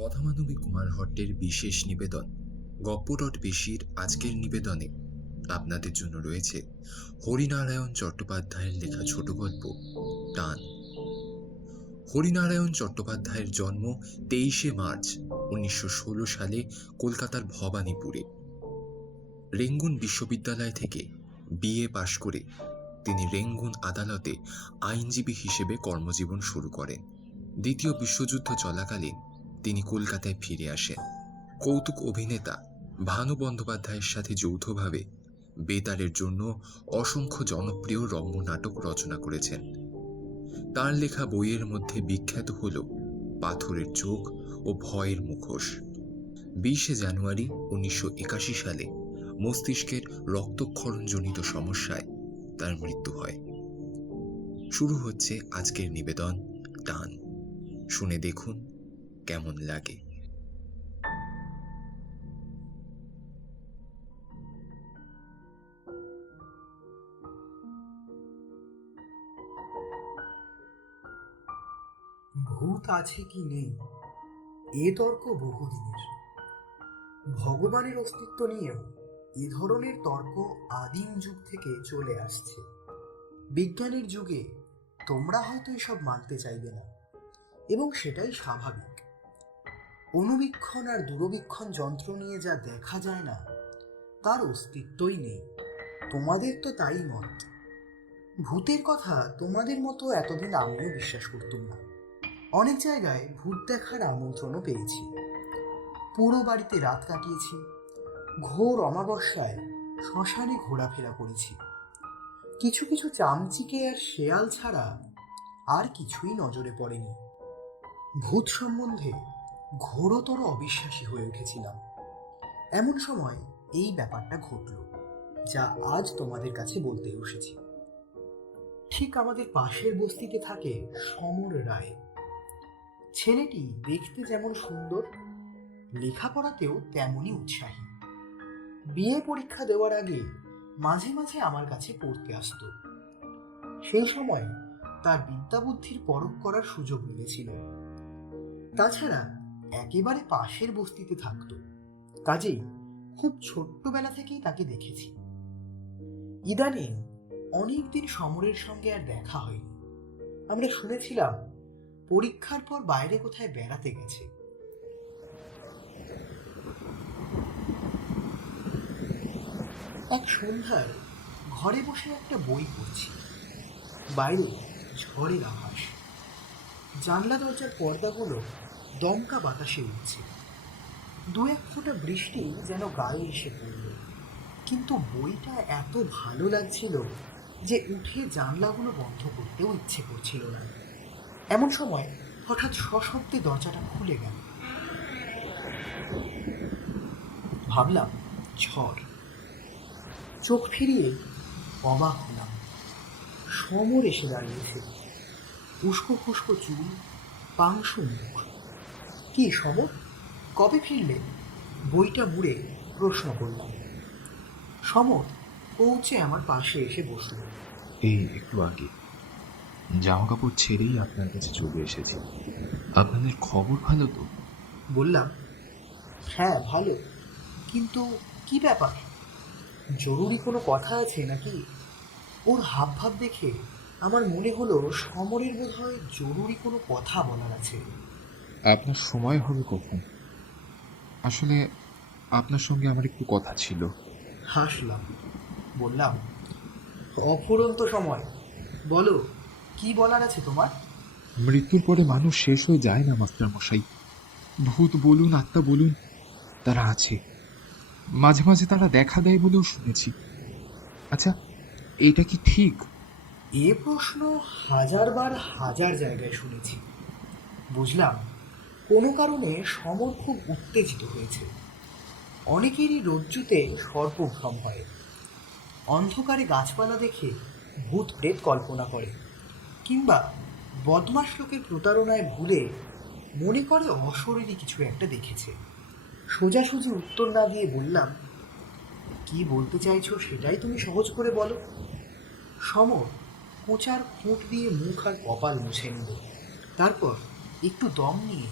কথামানবী কুমার হট্টের বিশেষ নিবেদন গপ্প.বেশির আজকের নিবেদনে আপনাদের জন্য রয়েছে হরিনারায়ণ চট্টোপাধ্যায়ের লেখা ছোট গল্প টান। হরিনারায়ণ চট্টোপাধ্যায়ের জন্ম 23শে মার্চ 1916 সালে কলকাতার ভবানীপুরে। রেঙ্গুন বিশ্ববিদ্যালয় থেকে বিএ পাশ করে তিনি রেঙ্গুন আদালতে আইনজীবী হিসেবে কর্মজীবন শুরু করেন। দ্বিতীয় বিশ্বযুদ্ধ চলাকালীন তিনি কলকাতায় ফিরে আসেন। কৌতুক অভিনেতা ভানু বন্দ্যোপাধ্যায়ের সাথে যৌথভাবে বেতারের জন্য অসংখ্য জনপ্রিয় রম্য নাটক রচনা করেছেন। তার লেখা বইয়ের মধ্যে বিখ্যাত হল পাথরের চোখ ও ভয়ের মুখোশ। 20শে জানুয়ারি 1981 সালে মস্তিষ্কের রক্তক্ষরণজনিত সমস্যায় তার মৃত্যু হয়। শুরু হচ্ছে আজকের নিবেদন টান। শুনে দেখুন কেমন লাগে। ভূত আছে কি নেই এ তর্ক বহুদিনের। ভগবানের অস্তিত্ব নিয়েও এ ধরনের তর্ক আদিম যুগ থেকে চলে আসছে। বিজ্ঞানের যুগে তোমরা হয়তো এসব মানতে চাইবে না, এবং সেটাই স্বাভাবিক। অনুবীক্ষণ আর দূরবীক্ষণ যন্ত্র নিয়ে যা দেখা যায় না তার অস্তিত্বই নেই। তোমাদের তো তাই মত। ভূতের কথা তোমাদের মতো এতদিন আমিও বিশ্বাস করতাম না। অনেক জায়গায় ভূত দেখার আমন্ত্রণও পেয়েছি, পুরো বাড়িতে রাত কাটিয়েছি, ঘোর অমাবস্যায় শ্মশানে ঘোরাফেরা করেছি। কিছু কিছু চামচিকে আর শেয়াল ছাড়া আর কিছুই নজরে পড়েনি। ভূত সম্বন্ধে ঘোরতর অবিশ্বাসী হয়ে উঠেছিলাম। এমন সময় এই ব্যাপারটা ঘটল যা আজ তোমাদের কাছে বলতে বসেছি। ঠিক আমাদের পাশের বস্তিতে থাকে সমর রায়। ছেলেটি দেখতে যেমন সুন্দর, লেখাপড়াতেও তেমনই উৎসাহী। বিএ পরীক্ষা দেওয়ার আগে মাঝে মাঝে আমার কাছে পড়তে আসতো। সেই সময় তার বিদ্যা বুদ্ধির পরখ করার সুযোগ মিলেছিল। তাছাড়া একেবারে পাশের বস্তিতে থাকতো, কাজেই খুব ছোট্টবেলা থেকেই তাকে দেখেছি। ইদানিং অনেকদিন সমরের সঙ্গে আর দেখা হয়নি। আমরা শুনেছিলাম পরীক্ষার পর বাইরে কোথায় বেড়াতে গেছে। এক সন্ধ্যায় ঘরে বসে একটা বই পড়ছি। বাইরে ঝড়ের আভাস, জানলা দরজার পর্দাগুলো দমকা বাতাসে উঠছে। দু এক ফোঁটা বৃষ্টি যেন গায়ে এসে পড়ল, কিন্তু বইটা এত ভালো লাগছিল যে উঠে জানলাগুলো বন্ধ করতেও ইচ্ছে করছিল না। এমন সময় হঠাৎ সশব্দে দরজাটা খুলে গেল। ভাবলাম ঝড়। চোখ ফিরিয়ে অবাক হলাম। সমর এসে দাঁড়িয়েছে, উস্কো খুস্কো চুল, পাংশু মুখ। কি সমর, কবে ফিরলে? বইটা মুড়ে প্রশ্ন করলাম। সমর পৌঁছে আমার পাশে এসে বসল। এই একটু আগে জামা কাপড় ছেড়েই আপনার কাছে চলে এসেছি। আপনাদের খবর ভালো তো? বললাম, হ্যাঁ ভালো, কিন্তু কি ব্যাপার? জরুরি কোনো কথা আছে নাকি? ওর হাবভাব দেখে আমার মনে হলো সমরের বোধহয় জরুরি কোনো কথা বলার আছে। আপনার সময় হবে কখন? আসলে আপনার সঙ্গে আমার একটু কথা ছিল। হাসলাম, বললাম, অফুরন্ত সময়, বলো কি বলার আছে তোমার? মৃত্যুর পরে মানুষ শেষ হয়ে যায় না মাস্টার মশাই। ভূত বলুন আত্মা বলুন, তারা আছে। মাঝে মাঝে তারা দেখা দেয় বলেও শুনেছি। আচ্ছা, এটা কি ঠিক? এ প্রশ্ন হাজারবার হাজার জায়গায় শুনেছি। বুঝলাম কোনো কারণে সমর খুব উত্তেজিত হয়েছে। অনেকেরই রজ্জুতে সর্পভ্রম হয়, অন্ধকারে গাছপালা দেখে ভূত প্রেত কল্পনা করে, কিংবা বদমাশ লোকের প্রতারণায় ভুলে মনে করে অশরীরী কিছু একটা দেখেছে। সোজাসুজি উত্তর না দিয়ে বললাম, কি বলতে চাইছো সেটাই তুমি সহজ করে বলো। সমর কোঁচার খুঁট দিয়ে মুখ আর কপাল মুছে নিল। তারপর একটু দম নিয়ে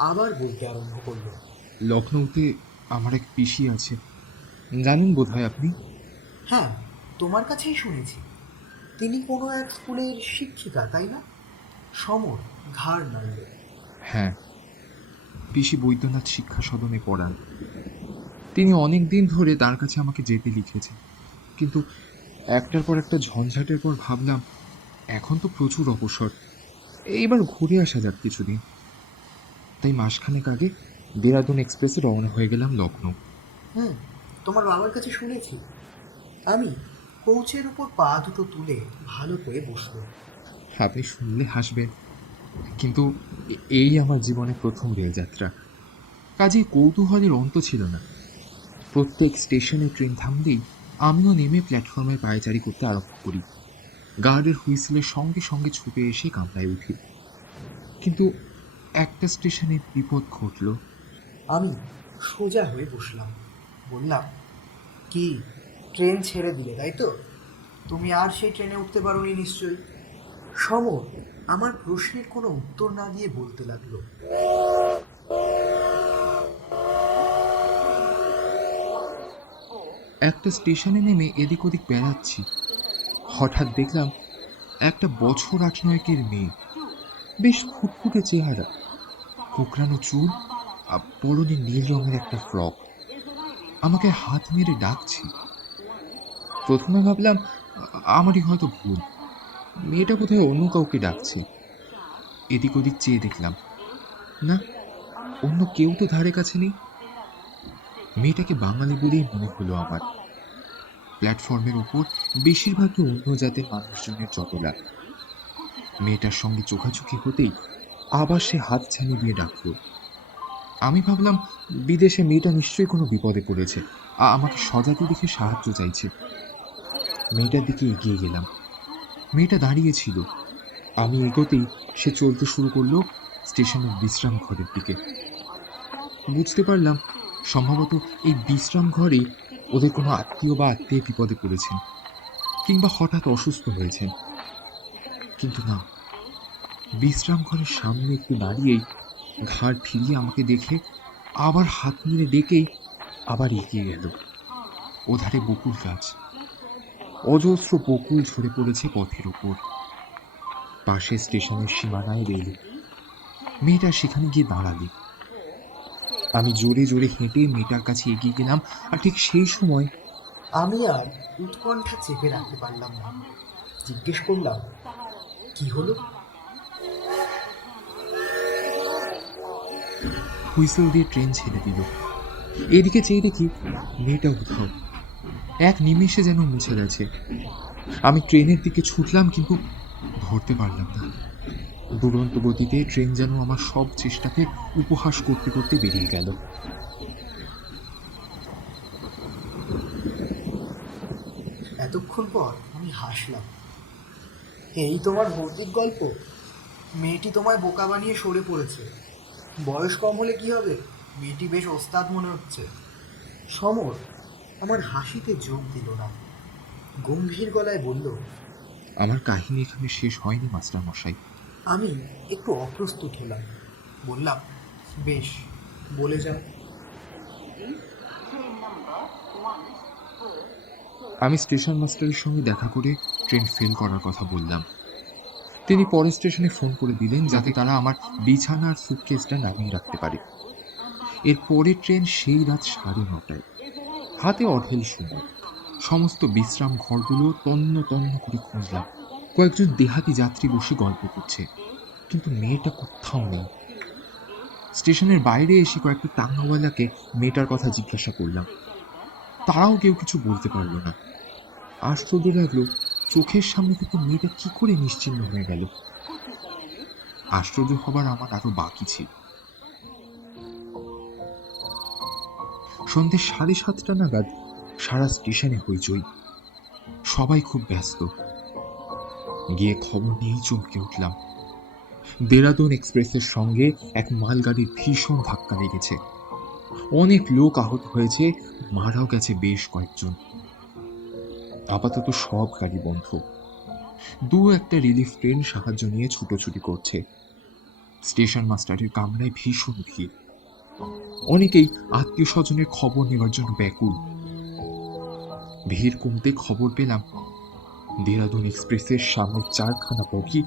আবার বলতে আরম্ভ করলো। লখনৌতে আমার এক পিসি আছে, জানেন বোধহয় আপনি। হ্যাঁ, তোমার কাছেই শুনেছি। তিনি কোনো এক স্কুলের শিক্ষিকা, তাই না? সমর ঘাড় নাড়ল। হ্যাঁ, পিসি বৈদ্যনাথ শিক্ষা সদনে পড়ান। তিনি অনেক দিন ধরে তার কাছে আমাকে যেতে লিখেছেন, কিন্তু একটার পর একটা ঝঞ্ঝাটের পর ভাবলাম এখন তো প্রচুর অবসর, এইবার ঘুরে আসা যাক কিছুদিন। তাই মাসখানেক আগে দেরাদুন এক্সপ্রেসে রওনা হয়ে গেলাম লখনৌ। হুম, তোমার বাবার কাছে শুনেছি। আমি কোচের উপর পা দুটো তুলে ভালো করে বসলো। আপনি শুনলে হাসবেন, কিন্তু এই আমার জীবনে প্রথম রেলযাত্রা। কাজেই কৌতূহলের অন্ত ছিল না। প্রত্যেক স্টেশনে ট্রেন থামলেই আমিও নেমে প্ল্যাটফর্মে পায়চারি করতে আরম্ভ করি। গার্ডের হুইসেলের সঙ্গে সঙ্গে ছুটে এসে কামরায় উঠি। কিন্তু একটা স্টেশনে বিপদ ঘটল। আমি সোজা হয়ে বসলাম। বললাম, কি, ট্রেন ছেড়ে দিলে তাই তো? তুমি আর সেই ট্রেনে উঠতে পারোনি নিশ্চয়ই। সমর আমার প্রশ্নের কোনো উত্তর না দিয়ে বলতে লাগলো, একটা স্টেশনে নেমে এদিক ওদিক বেড়াচ্ছি, হঠাৎ দেখলাম একটা বছর ৮-৯-এর মেয়ে, বেশ ফুটফুটে চেহারা, কোঁকড়ানো চুল, পরনে নীল রঙের একটা ফ্রক, আমাকে হাত মেরে ডাকছে। প্রথমে ভাবলাম আমারই হয়তো ভুল, মেয়েটা বোধহয় অন্য কাউকে ডাকছে। এদিক ওদিক চেয়ে দেখলাম, না, অন্য কেউ তো ধারে কাছে নেই। মেয়েটাকে বাঙালি বলেই মনে হলো আমার। প্ল্যাটফর্মের ওপর বেশিরভাগই অন্য জাতের মানুষজনের জটলা। মেয়েটার সঙ্গে চোখাচোখি হতেই আবার সে হাত ছানি দিয়ে ডাকলো। আমি ভাবলাম বিদেশে মেয়েটা নিশ্চয়ই কোনো বিপদে পড়েছে, আমাকে সজাতি দেখে সাহায্য চাইছে। মেয়েটার দিকে এগিয়ে গেলাম। মেয়েটা দাঁড়িয়েছিল। আমি এগোতেই সে চলতে শুরু করলো স্টেশনের বিশ্রাম ঘরের দিকে। বুঝতে পারলাম সম্ভবত এই বিশ্রাম ঘরে ওদের কোনো আত্মীয় বা আত্মীয় বিপদে পড়েছেন, কিংবা হঠাৎ অসুস্থ হয়েছেন। কিন্তু না, বিশ্রাম ঘরের সামনে একটু দাঁড়িয়েই ঘাড় ফিরিয়ে আমাকে দেখে আবার হাত নেড়ে ডেকেই আবার এগিয়ে গেল। ওধারে বকুল গাছ, অজস্র বকুল ঝরে পড়েছে পথের ওপর। পাশে স্টেশনের সীমানায় রেল। মেয়েটা সেখানে গিয়ে দাঁড়ালে। আমি জোরে জোরে হেঁটে মেয়েটার কাছে এগিয়ে গেলাম, আর ঠিক সেই সময় আমি আর উৎকণ্ঠা চেপে রাখতে পারলাম না। জিজ্ঞেস করলাম, কি হলো? হুইসেল দিয়ে ট্রেন ছেড়ে দিল। এদিকে চেয়ে দেখি মেয়েটা উধাও, এক নিমেষে যেন মুছে গেছে। আমি ট্রেনের দিকে ছুটলাম, কিন্তু ধরতে পারলাম না। দুরন্ত গতিতে ট্রেন যেন আমার সব চেষ্টাকে উপহাস করতে করতে বেরিয়ে গেল। এতক্ষণ পর আমি হাসলাম। এই তোমার ভৌতিক গল্প? মেয়েটি তোমায় বোকা বানিয়ে সরে পড়েছে। বয়স কম হলে কি হবে, মেয়েটি বেশ ওস্তাদ মনে হচ্ছে। সমর আমার হাসিতে যোগ দিল না, গম্ভীর গলায় বলল, আমার কাহিনী এখানে শেষ হয়নি মাস্টার মশাই। আমি একটু অপ্রস্তুত হলাম। বললাম, বেশ, বলে যাও। আমি স্টেশন মাস্টারের সঙ্গে দেখা করে ট্রেন ফেল করার কথা বললাম। তিনি পরের স্টেশনে ফোন করে দিলেন যাতে তারা আমার বিছানা আর সুটকেসটা নামিয়ে রাখতে পারে। এর পরের ট্রেন সেই রাত 9:30টায়। হাতে অঢেল সময়। সমস্ত বিশ্রাম ঘরগুলো তন্ন তন্ন করে খুঁজলাম। কয়েকজন দেহাতি যাত্রী বসে গল্প করছে, কিন্তু মেয়েটা কোথাও নেই। স্টেশনের বাইরে এসে কয়েকটা টাঙ্গাওয়ালাকে মেয়েটার কথা জিজ্ঞাসা করলাম। তারাও কেউ কিছু বলতে পারলো না। আশ্চর্য লাগলো, চোখের সামনে থেকে মেয়েটা কি করে নিশ্চিহ্ন হয়ে গেল। আশ্চর্য হবার আমার আরো বাকি ছিল। সন্ধ্যে 7:30 নাগাদ সারা স্টেশনে হইচই, সবাই খুব ব্যস্ত। গিয়ে খবর নিয়েই চমকে উঠলাম। দেরাদুন এক্সপ্রেসের সঙ্গে এক মালগাড়ির ভীষণ ধাক্কা লেগেছে। অনেক লোক আহত হয়েছে, মারাও গেছে বেশ কয়েকজন। আপাতত সব গাড়ি বন্ধ। একটা রিলিফ ট্রেন সাহায্য নিয়ে ছুটোছুটি করছে। স্টেশন মাস্টারের কামরায় ভীষণ ভিড়। অনেকেই আত্মীয় স্বজনের খবর নেওয়ার জন্য ব্যাকুল। ভিড় কমতে খবর পেলাম দেরাদুন এক্সপ্রেসের সামনে 4খানা বগি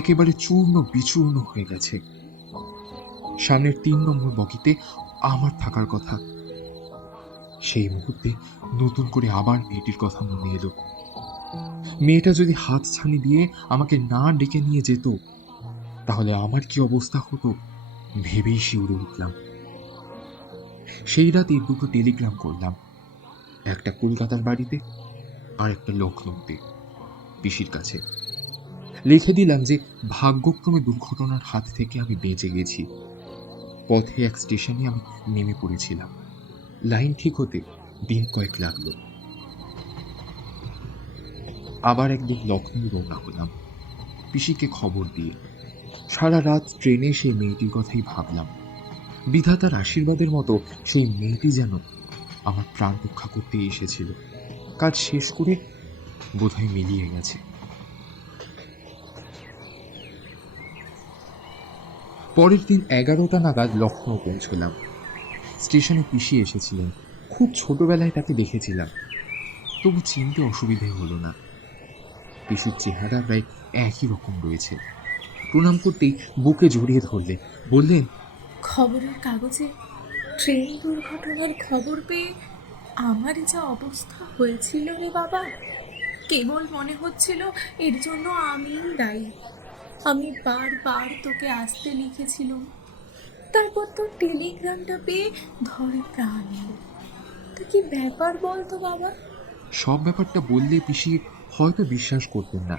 একেবারে চূর্ণ বিচূর্ণ হয়ে গেছে। সামনের 3 নম্বর বগিতে আমার থাকার কথা। সেই মুহূর্তে নতুন করে আবার মেয়েটির কথা মনে এলো। মেয়েটা যদি হাত ছানি দিয়ে আমাকে না ডেকে নিয়ে যেত, তাহলে আমার কি অবস্থা হতো ভেবেই শিউরে উঠলাম। সেই রাতে 2টো টেলিগ্রাম করলাম, একটা কলকাতার বাড়িতে আর একটা লখনৌতে পিসির কাছে। লিখে দিলাম যে ভাগ্যক্রমে দুর্ঘটনার হাত থেকে আমি বেঁচে গেছি। পথে এক স্টেশনে আমি নেমে পড়েছিলাম। লাইন ঠিক হতে দিন কয়েক লাগলো। আবার একদিন লখনৌ রওনা হলাম পিসিকে খবর দিয়ে। সারা রাত ট্রেনে সেই মেয়েটির কথাই ভাবলাম। বিধাতার আশীর্বাদের মতো সেই মেয়েটি যেন আমার প্রাণ রক্ষা করতে এসেছিল। কাজ শেষ করে বোধহয় মিলিয়ে গেছে। পরের দিন 11টা নাগাদ লখনৌ পৌঁছলাম। স্টেশনে পিসি এসেছিলেন। খুব ছোটবেলায় তাকে দেখেছিলাম, তবু চিনতে অসুবিধে হলো না। পিসির চেহারা প্রায় একই রকম রয়েছে। প্রণাম করতেই বুকে জড়িয়ে ধরলেন, বললেন, খবরের কাগজে ট্রেন দুর্ঘটনার খবর পেয়ে আমার যা অবস্থা হয়েছিল রে বাবা, কেবল মনে হচ্ছিল এর জন্য আমিই দায়ী। আমি বারবার তোকে আসতে লিখেছিলাম, তারপর তোর টেলিগ্রামটা পেয়ে ধরে প্রাণ এলো। তা কি ব্যাপার বলতো বাবা? সব ব্যাপারটা বললে পিসি হয়তো বিশ্বাস করতেন না,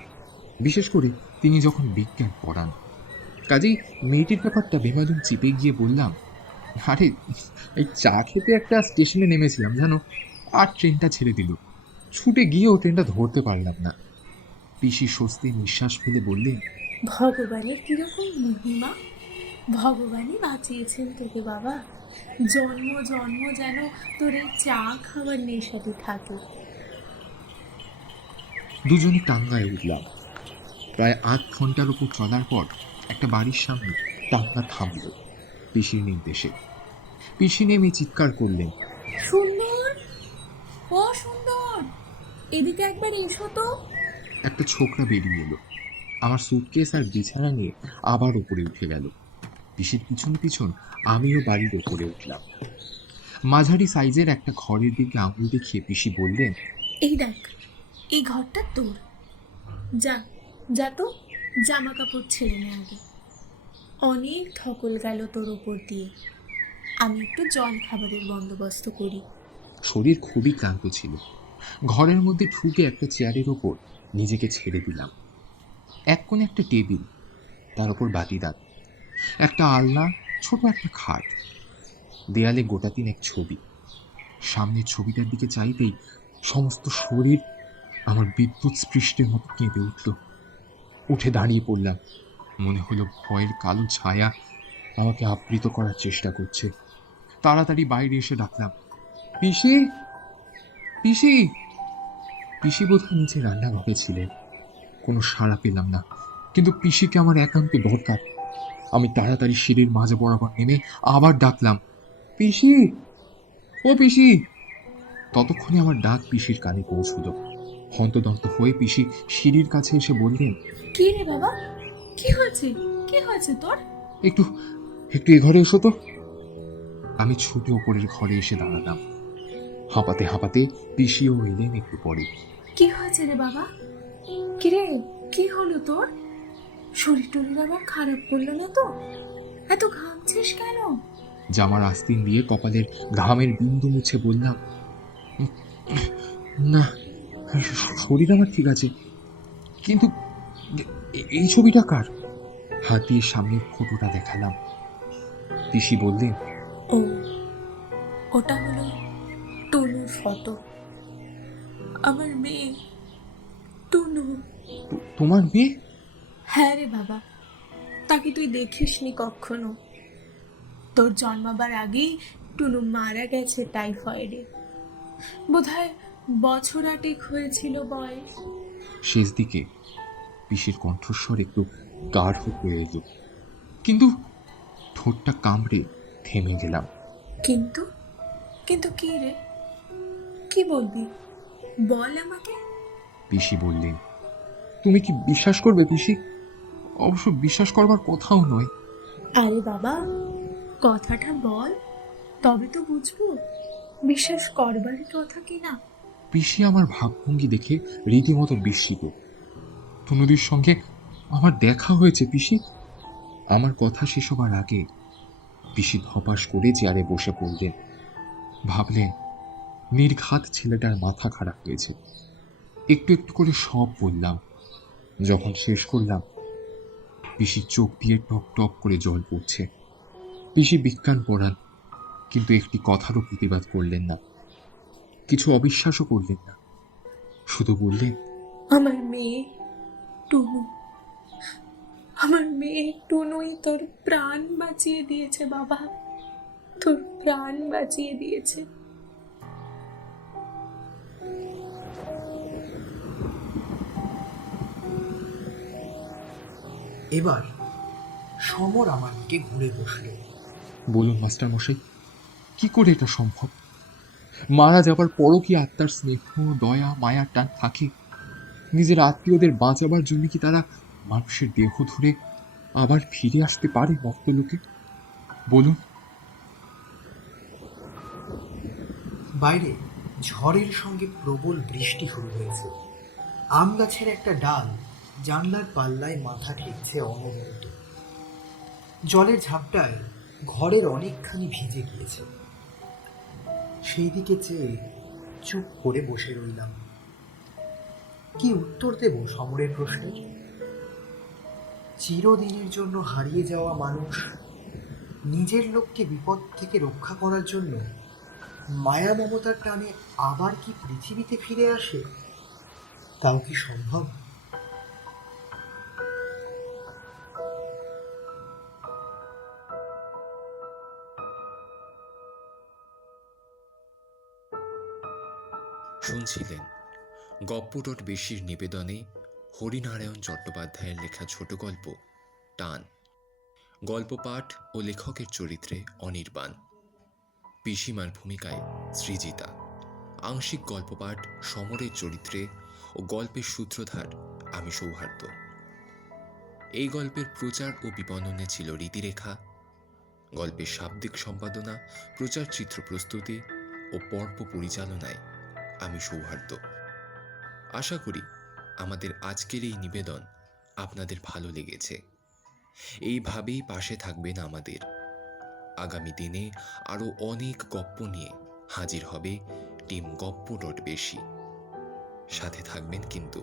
বিশেষ করে তিনি যখন বিজ্ঞান পড়ান। কাজেই মেয়েটির ব্যাপারটা বেমালুম চিপে গিয়ে বললাম, আরে এই চা খেতে একটা স্টেশনে নেমেছিলাম জানো, আর ট্রেনটা ছেড়ে দিল। ছুটে গিয়েও ট্রেনটা ধরতে পারলাম না। পিসি স্বস্তি নিঃশ্বাস ফেলে বললেন, ভগবানের কিরকম মহিমা, ভগবানই বাঁচিয়েছেন তোকে বাবা। জন্ম জন্ম যেন তোর এই চা খাবার নেশাটি থাকে। দুজনে টাঙ্গায় উঠলাম। প্রায় 8 ঘন্টার উপর চলার পর একটা বাড়ির সামনে টাঙ্গা থামল পিসির নির্দেশে। পিসি নেমে চিৎকার করলেন, সুন্দর, ও সুন্দর, এদিকে একবার এসো তো। একটা ছোকরা বেরিয়ে এলো। আমার সুটকেস আর বিছানা নিয়ে আবার উপরে উঠে গেল। পিসির পিছন পিছন আমিও বাড়ির উপরে উঠলাম। মাঝারি সাইজের একটা ঘরের দিকে আঙুল দেখিয়ে পিসি বললেন, এই দেখ, এই ঘরটা তোর। যা যা তো জামা কাপড় ছেড়ে নে আগে। অনেক ধকল গেল তোর ওপর দিয়ে, আমি একটু জল খাবারের বন্দোবস্ত করি। শরীর খুবই ক্লান্ত ছিল। ঘরের মধ্যে ঢুকে একটা চেয়ারের ওপর নিজেকে ছেড়ে দিলাম। এক কোণে একটা টেবিল, তার উপর বাতিদান, একটা আলনা, ছোট একটা খাট, দেয়ালে গোটা 3 ছবি। সামনের ছবিটার দিকে চাইতেই সমস্ত শরীর আমার বিদ্যুৎ স্পৃষ্টের মতো কেঁপে উঠল। উঠে দাঁড়িয়ে পড়লাম। মনে হলো ভয়ের কালো ছায়া আমাকে আবৃত করার চেষ্টা করছে। তাড়াতাড়ি বাইরে এসে ডাকলাম, পিসি, পিসি। পিসি বোধহয় নিচে রান্নাঘরে ছিলেন। কোনো সাড়া পেলাম না, কিন্তু পিসিকে আমার একান্ত দরকার। আমি তাড়াতাড়ি সিঁড়ির মাঝে বরাবর নেমে আবার ডাকলাম, পিসি, ও পিসি। ততক্ষণে আমার ডাক পিসির কানে পৌঁছল। হন্তদন্ত হয়ে পিসি সিঁড়ির কাছে এসে বললেন, কি রে বাবা, কি হয়েছে, কি হয়েছে তোর? একটু একটু এ ঘরে এসো তো। আমি ছুটে ওপরের ঘরে এসে দাঁড়ালাম। হাঁপাতে হাঁপাতে পিসিও এলেন একটু পরে। কি হয়েছে রে বাবা? কি রে, কি হলো তোর? শরীর টরীর আবার খারাপ করলো না তো? এত ঘামছিস কেন? জামার আস্তিন দিয়ে কপালের ঘামের বিন্দু মুছে বললাম, না, শরীর আমার ঠিক আছে, কিন্তু এই ছবিটা কার? হাত দিয়ে সামনের ফটোটা দেখালাম। পিসি বললেন, ও, ওটা হলো টুনুর ফটো, আমার মেয়ে টুনু। তোমার মেয়ে? হ্যাঁ রে বাবা, তাকে তুই দেখিসনি কখনো। তোর জন্মাবার আগেই টুনু মারা গেছে টাইফয়েডে। বোধহয় বছর 8 হয়েছিল বয়স। শেষ দিকে পিসির কণ্ঠস্বর একটু গাঢ় হয়ে এলো। কিন্তু ঠোঁটটা কামড়ে থেমে গেলাম। কিন্তু কিন্তু কি রে, কি বলবি? বল আমাকে। পিসি বললেন, তুমি কি বিশ্বাস করবে পিসি? অবশ্য বিশ্বাস করবার কথাও নয়। আরে বাবা, কথাটা বল, তবে তো বুঝবো বিশ্বাস করবারই কথা কি না। পিসি আমার ভাবভঙ্গি দেখে রীতিমতো বিস্মিত। তনুদির সঙ্গে আমার দেখা হয়েছে পিসি। আমার কথা শেষ হবার আগে পিসি ধপাস করে চেয়ারে বসে পড়লেন। ভাবলেন, নির্ঘাত ছেলেটার মাথা খারাপ হয়েছে। একটু একটু করে সব বললাম। যখন শেষ করলাম, পিসির চোখ দিয়ে টপ টপ করে জল পড়ছে। পিসি বিজ্ঞান পড়ান, কিন্তু একটি কথারও প্রতিবাদ করলেন না, কিছু অবিশ্বাসও করলেন না। শুধু বললেন, আমার মেয়ে টুনু, আমার মেয়ে টুনুই তোর প্রাণ বাঁচিয়ে দিয়েছে বাবা, তোর প্রাণ বাঁচিয়ে দিয়েছে। এবার সমর আমার দিকে ঘুরে বসলো। বলুন মাস্টার মশাই, কি করে এটা সম্ভব? মারা যাবার পরও কি আত্মার স্নেহ, দয়া, মায়ার টান থাকে? নিজের আত্মীয়দের বাঁচাবার জন্য কি তারা মানুষের দেহ ধরে আবার ফিরে আসতে পারে মর্তলোকে? বলুন। বাইরে ঝড়ের সঙ্গে প্রবল বৃষ্টি শুরু হয়েছে। আম গাছের একটা ডাল জানলার পাল্লায় মাথা ঠেকছে অনবরত। জলের ঝাপটায় ঘরের অনেকখানি ভিজে গিয়েছে। সেই দিকে চেয়ে চুপ করে বসে রইলাম। কি উত্তর দেব সমরের প্রশ্নের? চিরদিনের জন্য হারিয়ে যাওয়া মানুষ নিজের লোককে বিপদ থেকে রক্ষা করার জন্য মায়া মমতার টানে আবার কি পৃথিবীতে ফিরে আসে? তাও কি সম্ভব? শুনছিলেন গপ্প.বেশির নিবেদনে হরিনারায়ণ চট্টোপাধ্যায়ের লেখা ছোট গল্প টান। গল্প পাঠ ও লেখকের চরিত্রে অনির্বাণ, পিসিমার ভূমিকায় সৃজিতা, আংশিক গল্প পাঠ সমরের চরিত্রে ও গল্পের সূত্রধার আমি সৌহার্দ্য। এই গল্পের প্রচার ও বিপণনে ছিল রীতিরেখা। গল্পের শাব্দিক সম্পাদনা, প্রচার চিত্র প্রস্তুতি ও পর্ব পরিচালনায় আমি সৌহার্দ্য। আশা করি আমাদের আজকের এই নিবেদন আপনাদের ভালো লেগেছে। এইভাবেই পাশে থাকবেন আমাদের। আগামী দিনে আরও অনেক গপ্প নিয়ে হাজির হবে টিম গপ্প.বেশি। সাথে থাকবেন কিন্তু।